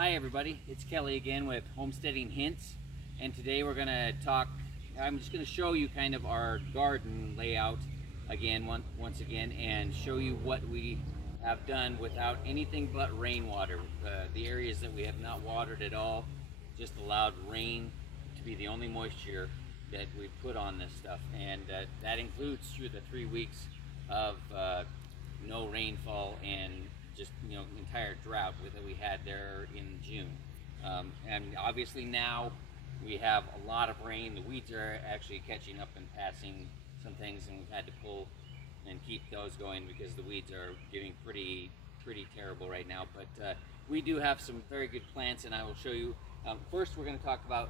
Hi everybody, it's Kelly again with Homesteading Hints, and today we're going to talk, I'm just going to show you kind of our garden layout again, once again, and show you what we have done without anything but rainwater. The areas that we have not watered at all, just allowed rain to be the only moisture that we put on this stuff, and that includes through the 3 weeks of no rainfall and just entire drought that we had there in June. And obviously now we have a lot of rain. The weeds are actually catching up and passing some things, and we've had to pull and keep those going because the weeds are getting pretty terrible right now. But we do have some very good plants, and I will show you. First we're going to talk about,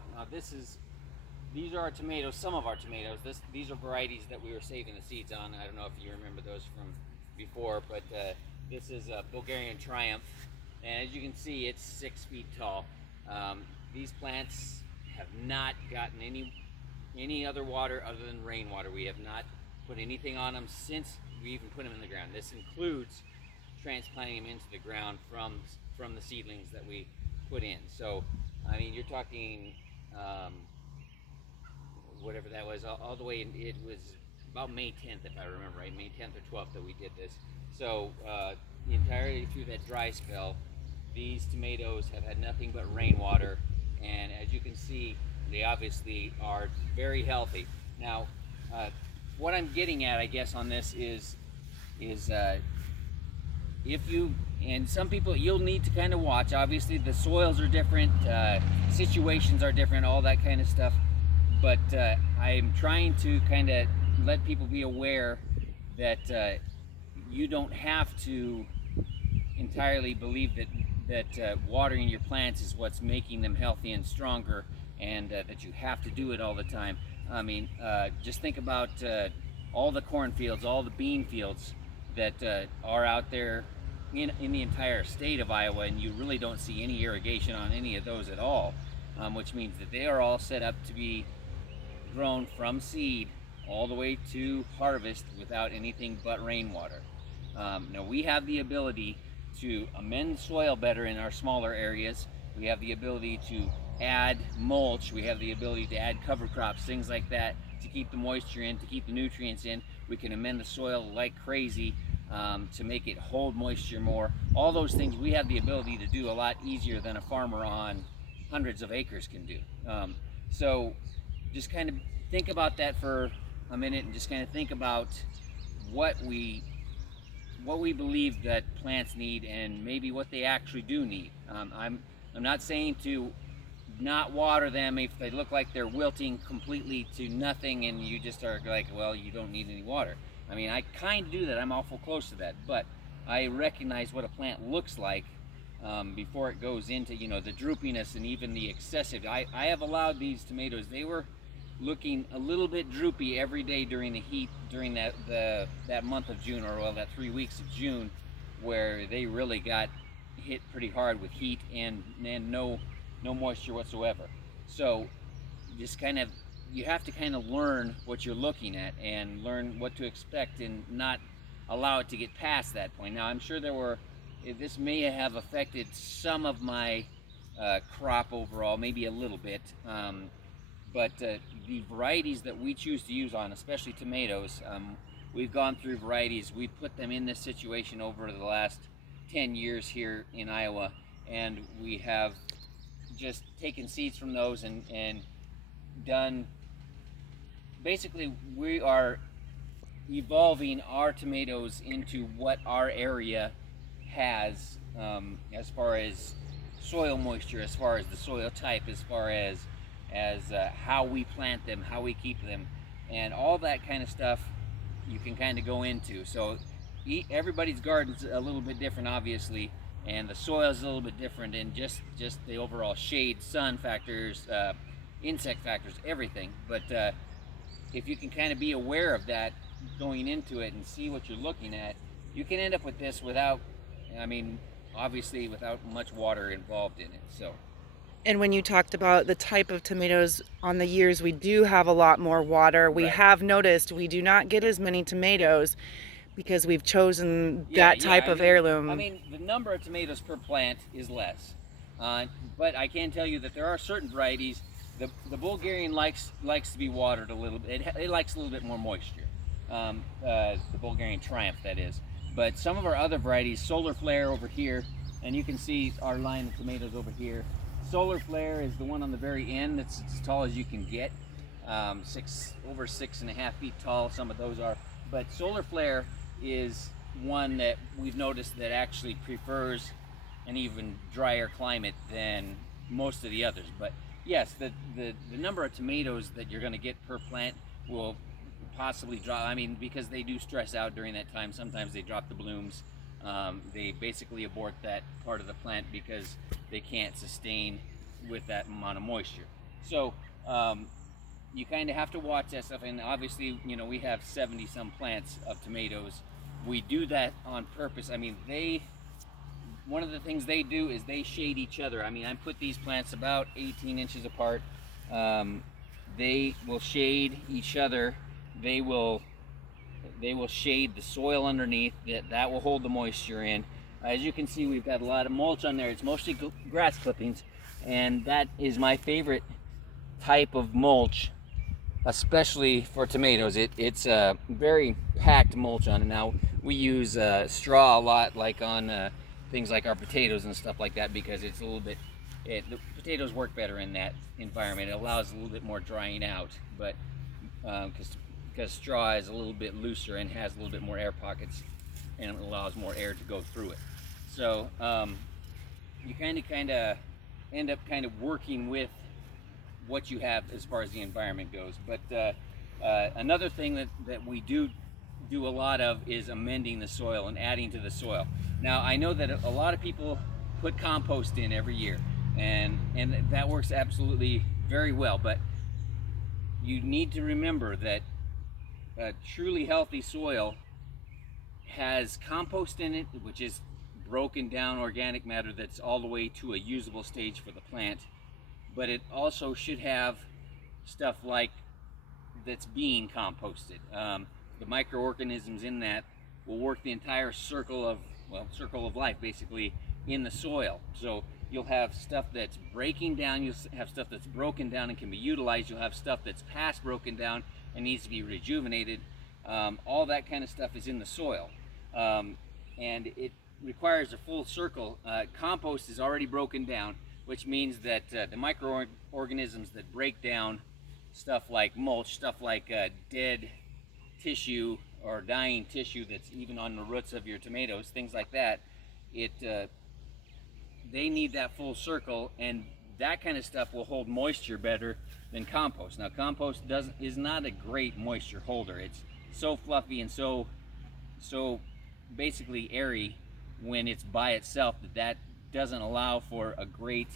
these are our tomatoes, some of our tomatoes. These are varieties that we were saving the seeds on. I don't know if you remember those from before, but this is a Bulgarian Triumph, and as you can see, it's 6 feet tall. These plants have not gotten any other water other than rainwater. We have not put anything on them since we even put them in the ground. This includes transplanting them into the ground from the seedlings that we put in. So, I mean, you're talking whatever that was, all the way, it was about May 10th, if I remember right, May 10th or 12th that we did this. So entirely through that dry spell, these tomatoes have had nothing but rainwater, and as you can see, they obviously are very healthy. Now, what I'm getting at, I guess, on this is if you, and some people, you'll need to kind of watch. Obviously, the soils are different, situations are different, all that kind of stuff. But I'm trying to kind of let people be aware that you don't have to entirely believe that watering your plants is what's making them healthy and stronger, and that you have to do it all the time. I mean, just think about all the cornfields, all the bean fields that are out there in the entire state of Iowa, and you really don't see any irrigation on any of those at all, which means that they are all set up to be grown from seed all the way to harvest without anything but rainwater. Now we have the ability to amend soil better in our smaller areas. We have the ability to add mulch. We have the ability to add cover crops, things like that, to keep the moisture in, to keep the nutrients in. We can amend the soil like crazy to make it hold moisture more. All those things we have the ability to do a lot easier than a farmer on hundreds of acres can do. So just kind of think about that for a minute, and just kind of think about what we believe that plants need, and maybe what they actually do need. I'm not saying to not water them if they look like they're wilting completely to nothing and you just are like, well, you don't need any water. I mean, I kind of do that. I'm awful close to that, but I recognize what a plant looks like before it goes into the droopiness and even the excessive. I have allowed these tomatoes, they were looking a little bit droopy every day during the heat, during that month of June, or well, that 3 weeks of June, where they really got hit pretty hard with heat and no moisture whatsoever. So just you have to kind of learn what you're looking at and learn what to expect, and not allow it to get past that point. Now, I'm sure this may have affected some of my crop overall, maybe a little bit. But the varieties that we choose to use on, especially tomatoes, we've gone through varieties. We've put them in this situation over the last 10 years here in Iowa, and we have just taken seeds from those and done, basically we are evolving our tomatoes into what our area has, as far as soil moisture, as far as the soil type, as far as how we plant them, how we keep them, and all that kind of stuff you can kind of go into. So everybody's garden's a little bit different, obviously, and the soil is a little bit different, and just the overall shade, sun factors, insect factors, everything. But if you can kind of be aware of that going into it and see what you're looking at, you can end up with this without, obviously without much water involved in it. So. And when you talked about the type of tomatoes, on the years we do have a lot more water, we Right. have noticed we do not get as many tomatoes because we've chosen that type of heirloom. I mean, the number of tomatoes per plant is less. But I can tell you that there are certain varieties. The Bulgarian likes to be watered a little bit. It likes a little bit more moisture. The Bulgarian Triumph, that is. But some of our other varieties, Solar Flare over here, and you can see our line of tomatoes over here. Solar Flare is the one on the very end that's as tall as you can get, over 6.5 feet tall. Some of those are. But Solar Flare is one that we've noticed that actually prefers an even drier climate than most of the others. But yes, the number of tomatoes that you're going to get per plant will possibly drop. I mean, because they do stress out during that time. Sometimes they drop the blooms. They basically abort that part of the plant because they can't sustain with that amount of moisture. So you kind of have to watch that stuff. And obviously, you know, we have 70 some plants of tomatoes. We do that on purpose. I mean, one of the things they do is they shade each other. I mean, I put these plants about 18 inches apart. They will shade each other. They will shade the soil underneath. That will hold the moisture in. As you can see, we've got a lot of mulch on there. It's mostly grass clippings, and that is my favorite type of mulch, especially for tomatoes. It's a very packed mulch on it. Now we use straw a lot, like on things like our potatoes and stuff like that, because it's a little bit, the potatoes work better in that environment. It allows a little bit more drying out, but because straw is a little bit looser and has a little bit more air pockets, and it allows more air to go through it. So you kind of end up working with what you have as far as the environment goes. But another thing that we do a lot of is amending the soil and adding to the soil. Now, I know that a lot of people put compost in every year, and that works absolutely very well, but you need to remember that a truly healthy soil has compost in it, which is broken down organic matter that's all the way to a usable stage for the plant, but it also should have stuff like that's being composted. The microorganisms in that will work the entire circle of life basically in the soil. So you'll have stuff that's breaking down, you'll have stuff that's broken down and can be utilized, you'll have stuff that's past broken down and needs to be rejuvenated. All that kind of stuff is in the soil, and it requires a full circle. Compost is already broken down, which means that the microorganisms that break down stuff like mulch, stuff like dead tissue or dying tissue that's even on the roots of your tomatoes, things like that, they need that full circle, and that kind of stuff will hold moisture better than compost. Now, compost is not a great moisture holder. It's so fluffy and so basically airy when it's by itself that doesn't allow for a great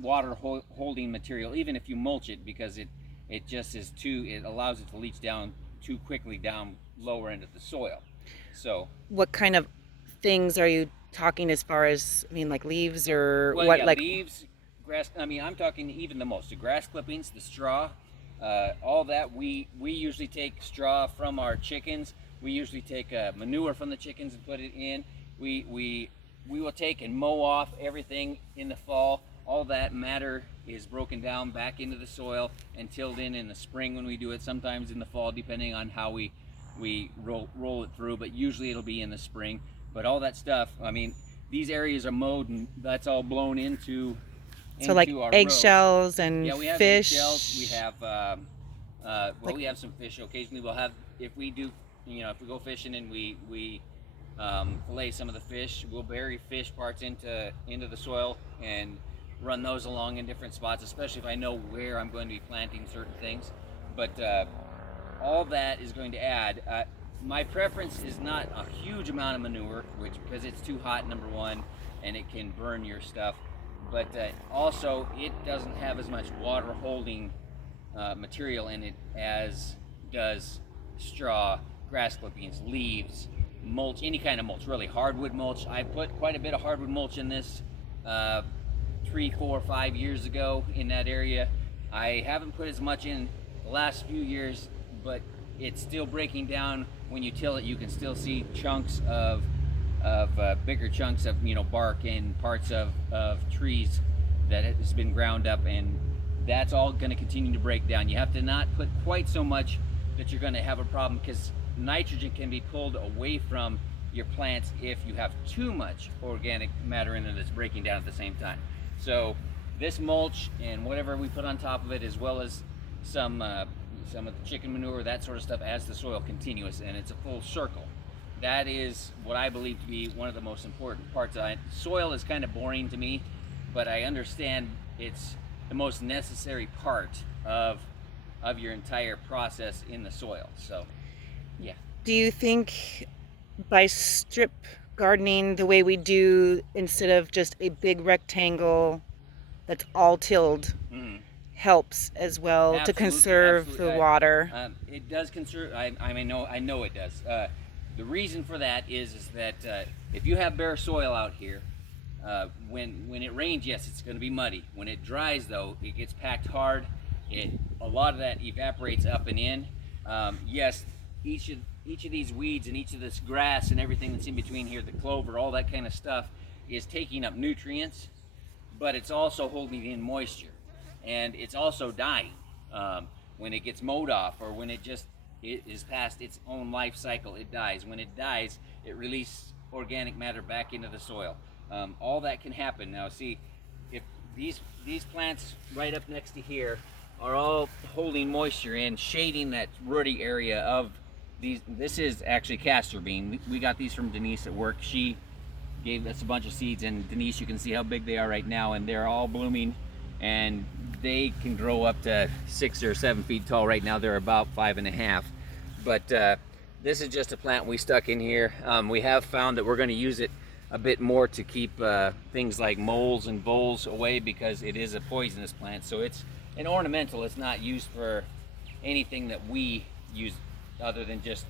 water holding material, even if you mulch it, because it allows it to leach down too quickly down lower into the soil. So What kind of things are you talking as far as, I mean, like leaves or well, what? yeah, Like leaves, grass. I mean, I'm talking even the most, the grass clippings, the straw, all that. We usually take straw from our chickens. We usually take manure from the chickens and put it in. We will take and mow off everything in the fall. All that matter is broken down back into the soil and tilled in the spring when we do it. Sometimes in the fall, depending on how we roll it through, but usually it'll be in the spring. But all that stuff, I mean, these areas are mowed and that's all blown into like our eggshells and yeah, we have fish. eggshells. We have we have some fish. Occasionally we'll have, if we go fishing and we fillet some of the fish, we'll bury fish parts into the soil and run those along in different spots, especially if I know where I'm going to be planting certain things. But all that is going to add. My preference is not a huge amount of manure, because it's too hot, number one, and it can burn your stuff. But also, it doesn't have as much water holding material in it as does straw, grass clippings, leaves, mulch, any kind of mulch, really. Hardwood mulch. I put quite a bit of hardwood mulch in this 3, 4, 5 years ago in that area. I haven't put as much in the last few years, but it's still breaking down. When you till it, you can still see chunks of bigger chunks of bark and parts of trees that has been ground up, and that's all going to continue to break down. You have to not put quite so much that you're going to have a problem, because nitrogen can be pulled away from your plants if you have too much organic matter in it that's breaking down at the same time. So this mulch and whatever we put on top of it, as well as some of the chicken manure, that sort of stuff, as the soil continuous and it's a full circle. That is what I believe to be one of the most important parts of it. Soil is kind of boring to me, but I understand it's the most necessary part of your entire process in the soil. So yeah. Do you think by strip gardening the way we do, instead of just a big rectangle that's all tilled, helps as well to Absolutely, conserve absolutely. the water? It does conserve. I know it does. The reason for that is that if you have bare soil out here, when it rains, yes, it's going to be muddy. When it dries, though, it gets packed hard. A lot of that evaporates up and in. Yes, each of these weeds and each of this grass and everything that's in between here, the clover, all that kind of stuff, is taking up nutrients, but it's also holding in moisture, and it's also dying when it gets mowed off, or when it is past its own life cycle. It dies. When it dies, it releases organic matter back into the soil. All that can happen. Now see, if these plants right up next to here are all holding moisture and shading that rooty area of these. This is actually castor bean. We got these from Denise at work. She gave us a bunch of seeds, and Denise, you can see how big they are right now, and they're all blooming, and they can grow up to 6 or 7 feet tall. Right now they're about 5.5, but this is just a plant we stuck in here. We have found that we're going to use it a bit more to keep things like moles and voles away, because it is a poisonous plant. So it's an ornamental. It's not used for anything that we use other than just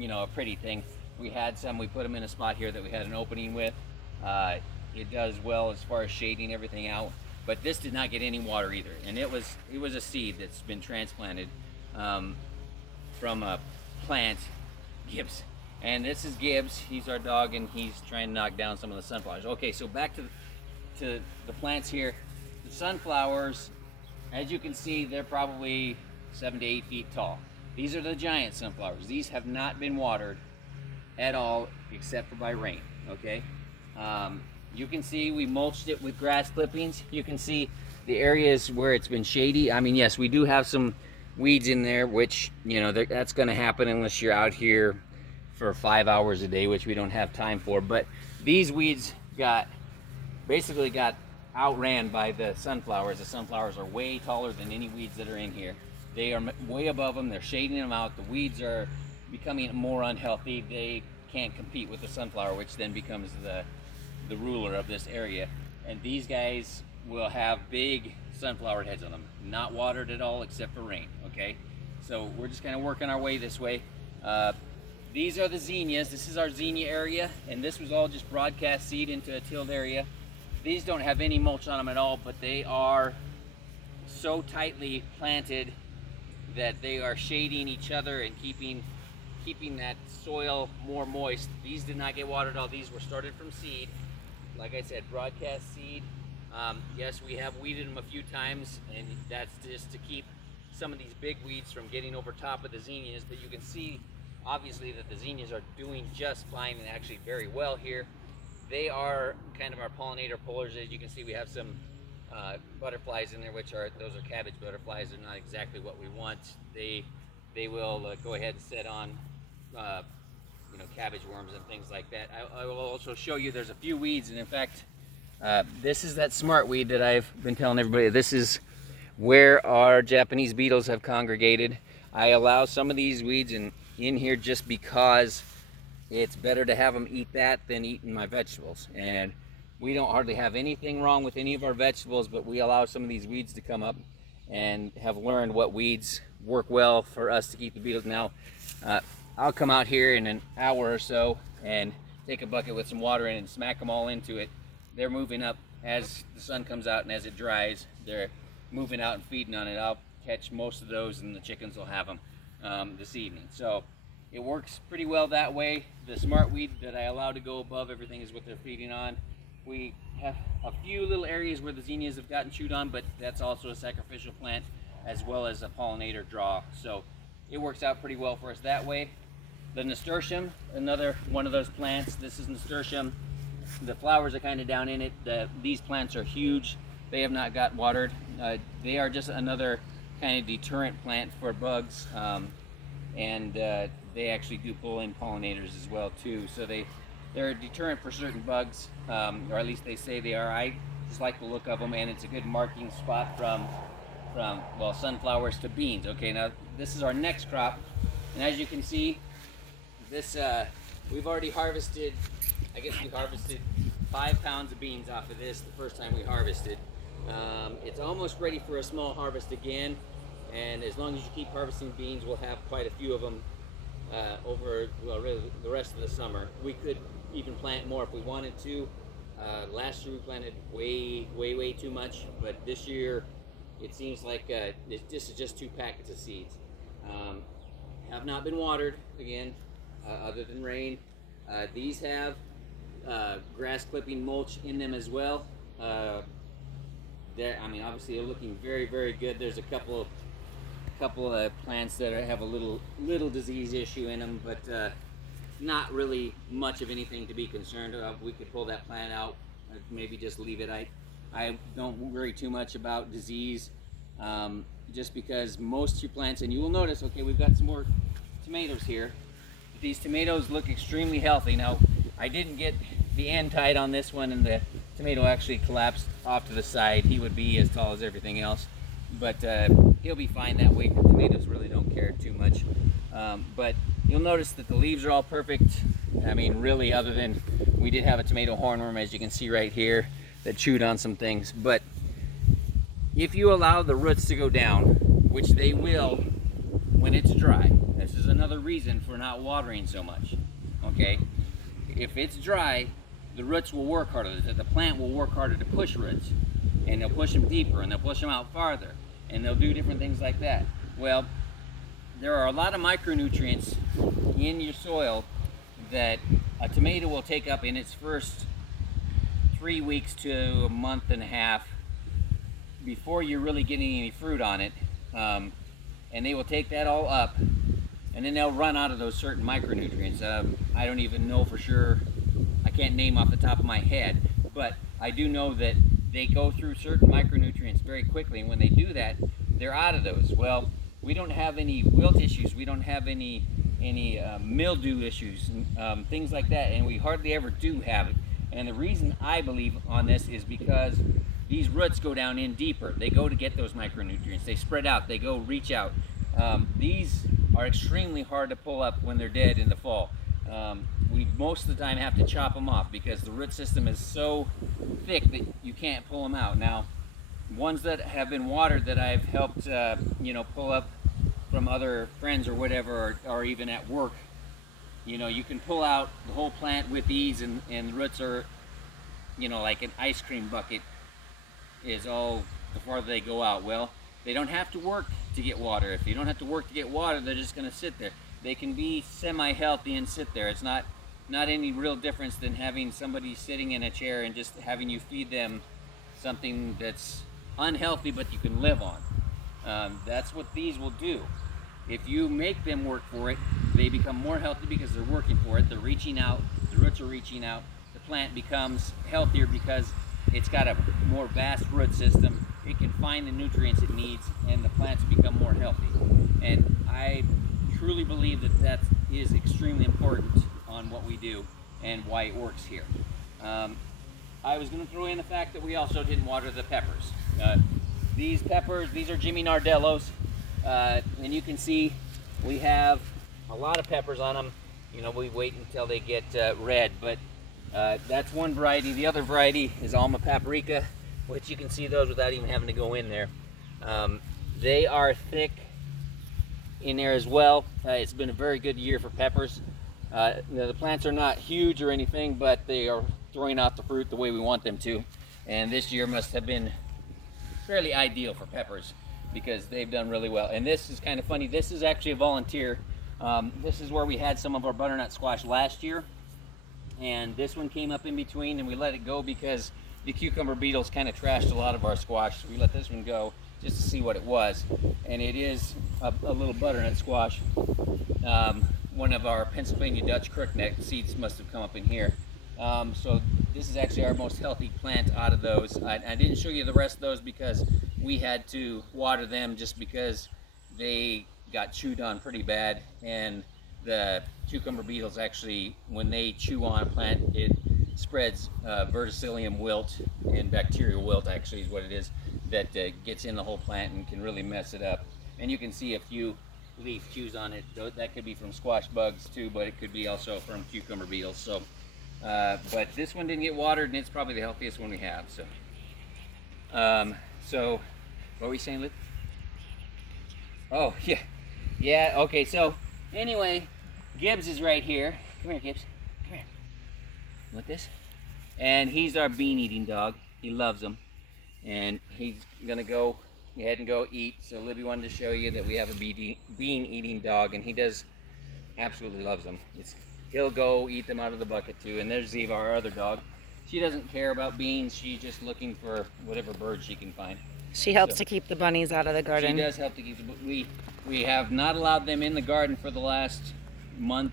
a pretty thing. We had some, we put them in a spot here that we had an opening with. It does well as far as shading everything out, but this did not get any water either. And it was a seed that's been transplanted from a plant, Gibbs. And this is Gibbs. He's our dog, and he's trying to knock down some of the sunflowers. Okay, so back to the plants here. The sunflowers, as you can see, they're probably 7 to 8 feet tall. These are the giant sunflowers. These have not been watered at all, except for by rain. Okay, you can see we mulched it with grass clippings. You can see the areas where it's been shady. I mean, yes, we do have some weeds in there, which that's going to happen unless you're out here for 5 hours a day, which we don't have time for. But these weeds basically got outran by the sunflowers. The sunflowers are way taller than any weeds that are in here. They are way above them. They're shading them out. The weeds are becoming more unhealthy. They can't compete with the sunflower, which then becomes the ruler of this area. And these guys will have big sunflower heads on them, not watered at all except for rain. Okay, so we're just kind of working our way this way. These are the zinnias. This is our zinnia area, and this was all just broadcast seed into a tilled area. These don't have any mulch on them at all, but they are so tightly planted that they are shading each other and keeping that soil more moist. These did not get watered at all. These were started from seed. Like I said, broadcast seed. Yes, we have weeded them a few times, and that's just to keep some of these big weeds from getting over top of the zinnias. But you can see, obviously, that the zinnias are doing just fine and actually very well here. They are kind of our pollinator pullers. As you can see, we have some butterflies in there, those are cabbage butterflies. They're not exactly what we want. They will go ahead and set on cabbage worms and things like that. I will also show you there's a few weeds, and in fact, this is that smart weed that I've been telling everybody. This is where our Japanese beetles have congregated. I allow some of these weeds in here just because it's better to have them eat that than eating my vegetables. And we don't hardly have anything wrong with any of our vegetables, but we allow some of these weeds to come up and have learned what weeds work well for us to keep the beetles. Now, I'll come out here in an hour or so and take a bucket with some water in it and smack them all into it. They're moving up as the sun comes out, and as it dries, they're moving out and feeding on it. I'll catch most of those, and the chickens will have them this evening. So it works pretty well that way. The smart weed that I allow to go above everything is what they're feeding on. We have a few little areas where the zinnias have gotten chewed on, but that's also a sacrificial plant as well as a pollinator draw. So it works out pretty well for us that way. The nasturtium, another one of those plants. This is nasturtium. The flowers are kind of down in it. These plants are huge. They have not got watered. They are just another kind of deterrent plant for bugs, and they actually do pull in pollinators as well too. So they're a deterrent for certain bugs, or at least they say they are. I just like the look of them, and it's a good marking spot from well, sunflowers to beans. Okay, now this is our next crop, and as you can see, this we've already harvested. I guess we harvested 5 pounds of beans off of this the first time we harvested. It's almost ready for a small harvest again, and as long as you keep harvesting beans, we'll have quite a few of them over, well, really the rest of the summer. We could even plant more if we wanted to. Last year we planted way too much, but this year it seems like this is just 2 packets of seeds. Have not been watered again, other than rain. These have grass clipping mulch in them as well. I mean, obviously they're looking very good. There's a couple of plants that have a little disease issue in them, but not really much of anything to be concerned of. We could pull that plant out, maybe just leave it. I don't worry too much about disease, just because most of your plants, and you will notice, okay, we've got some more tomatoes here. These tomatoes look extremely healthy. Now, I didn't get the end tied on this one, and the tomato actually collapsed off to the side. He would be as tall as everything else, but he'll be fine that way. The tomatoes really don't care too much. But you'll notice that the leaves are all perfect. I mean, really, other than we did have a tomato hornworm, as you can see right here, that chewed on some things. But if you allow the roots to go down, which they will when it's dry, this is another reason for not watering so much, okay? If it's dry, the roots will work harder. The plant will work harder to push roots, and they'll push them deeper, and they'll push them out farther, and they'll do different things like that. Well, there are a lot of micronutrients in your soil that a tomato will take up in its first 3 weeks to a month and a half before you're really getting any fruit on it. And they will take that all up, and then they'll run out of those certain micronutrients. I don't even know for sure. I can't name off the top of my head, but I do know that they go through certain micronutrients very quickly, and when they do that, they're out of those. Well, we don't have any wilt issues. We don't have any mildew issues, things like that, and we hardly ever do have it. And the reason I believe on this is because these roots go down in deeper. They go to get those micronutrients. They spread out. They go reach out. These are extremely hard to pull up when they're dead in the fall. We most of the time have to chop them off because the root system is so thick that you can't pull them out. Now, ones that have been watered that I've helped pull up from other friends or whatever, or even at work, you can pull out the whole plant with ease, and the roots are, like an ice cream bucket is all the farther they go out. Well, they don't have to work to get water. If you don't have to work to get water, they're just going to sit there. They can be semi-healthy and sit there. It's not any real difference than having somebody sitting in a chair and just having you feed them something that's unhealthy but you can live on. That's what these will do. If you make them work for it, they become more healthy because they're working for it. They're reaching out. The roots are reaching out. The plant becomes healthier because it's got a more vast root system. It can find the nutrients it needs, and the plants become more healthy. And I truly believe that is extremely important on what we do and why it works here. I was going to throw in the fact that we also didn't water the peppers. These peppers, these are Jimmy Nardellos, and you can see we have a lot of peppers on them. We wait until they get red, but that's one variety. The other variety is Alma Paprika, which you can see those without even having to go in there. They are thick in there as well. It's been a very good year for peppers. The plants are not huge or anything, but they are throwing out the fruit the way we want them to. And this year must have been fairly ideal for peppers because they've done really well. And this is kind of funny. This is actually a volunteer. This is where we had some of our butternut squash last year, and this one came up in between, and we let it go because the cucumber beetles kind of trashed a lot of our squash. So we let this one go just to see what it was, and it is a little butternut squash. One of our Pennsylvania Dutch crookneck seeds must have come up in here. So this is actually our most healthy plant out of those. I didn't show you the rest of those because we had to water them just because they got chewed on pretty bad, and the cucumber beetles actually, when they chew on a plant, it spreads verticillium wilt, and bacterial wilt actually is what it is, that gets in the whole plant and can really mess it up. And you can see a few leaf chews on it. That could be from squash bugs too, but it could be also from cucumber beetles. So but this one didn't get watered, and it's probably the healthiest one we have. So what were we saying, Liz? Oh, yeah, okay. So anyway, Gibbs is right here. Come here, Gibbs. Come here. You want this? And he's our bean eating dog. He loves them, and he's gonna go ahead and go eat. So Libby wanted to show you that we have a bean eating dog, and he does absolutely loves them. He'll go eat them out of the bucket too. And there's Ziva, our other dog. She doesn't care about beans. She's just looking for whatever bird she can find. She helps to keep the bunnies out of the garden. She does help to keep we have not allowed them in the garden for the last month,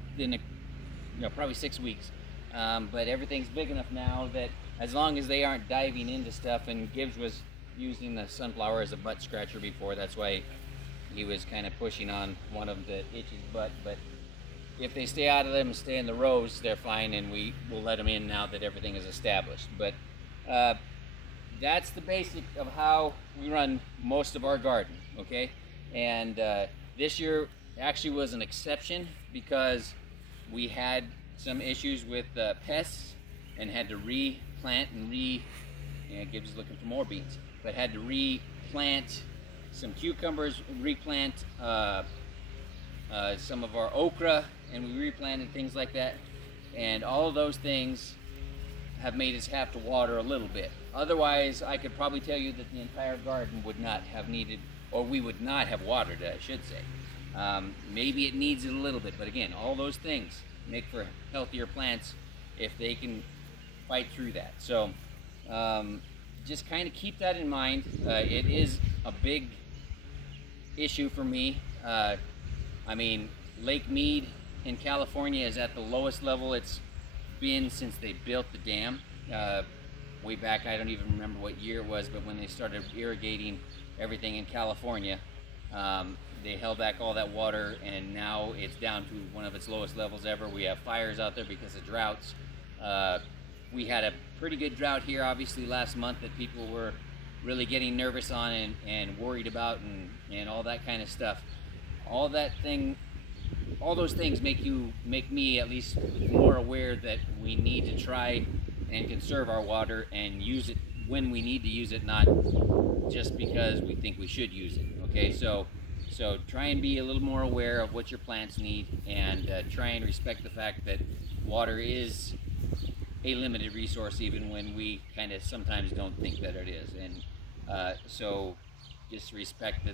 probably 6 weeks. But everything's big enough now that as long as they aren't diving into stuff, and Gibbs was using the sunflower as a butt scratcher before, that's why he was kind of pushing on one of the itch his butt. But if they stay out of them and stay in the rows, they're fine, and we will let them in now that everything is established. But that's the basic of how we run most of our garden, okay? And this year actually was an exception because we had some issues with pests and had to replant and Gibbs is looking for more beans, but had to replant some cucumbers, replant some of our okra, and we replanted things like that. And all of those things have made us have to water a little bit. Otherwise, I could probably tell you that the entire garden would not have needed, or we would not have watered it, I should say. Maybe it needs it a little bit, but again, all those things make for healthier plants if they can fight through that. So just kind of keep that in mind. It is a big issue for me. I mean, Lake Mead in California is at the lowest level it's been since they built the dam. Way back, I don't even remember what year it was, but when they started irrigating everything in California, they held back all that water, and now it's down to one of its lowest levels ever. We have fires out there because of droughts. We had a pretty good drought here, obviously, last month that people were really getting nervous on and worried about, and all that kind of stuff. All those things make me at least more aware that we need to try and conserve our water and use it when we need to use it, not just because we think we should use it. Okay, so try and be a little more aware of what your plants need, and try and respect the fact that water is a limited resource, even when we kind of sometimes don't think that it is. And so just respect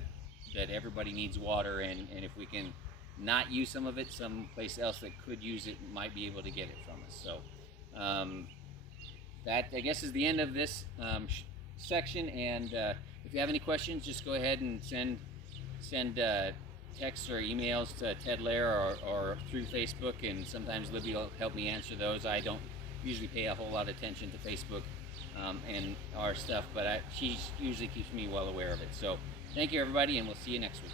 that everybody needs water, and if we can not use some of it, someplace else that could use it might be able to get it from us. So that, I guess, is the end of this section. And if you have any questions, just go ahead and send texts or emails to Ted Lare or through Facebook, and sometimes Libby will help me answer those. I don't usually pay a whole lot of attention to Facebook and our stuff, but she usually keeps me well aware of it. So thank you, everybody, and we'll see you next week.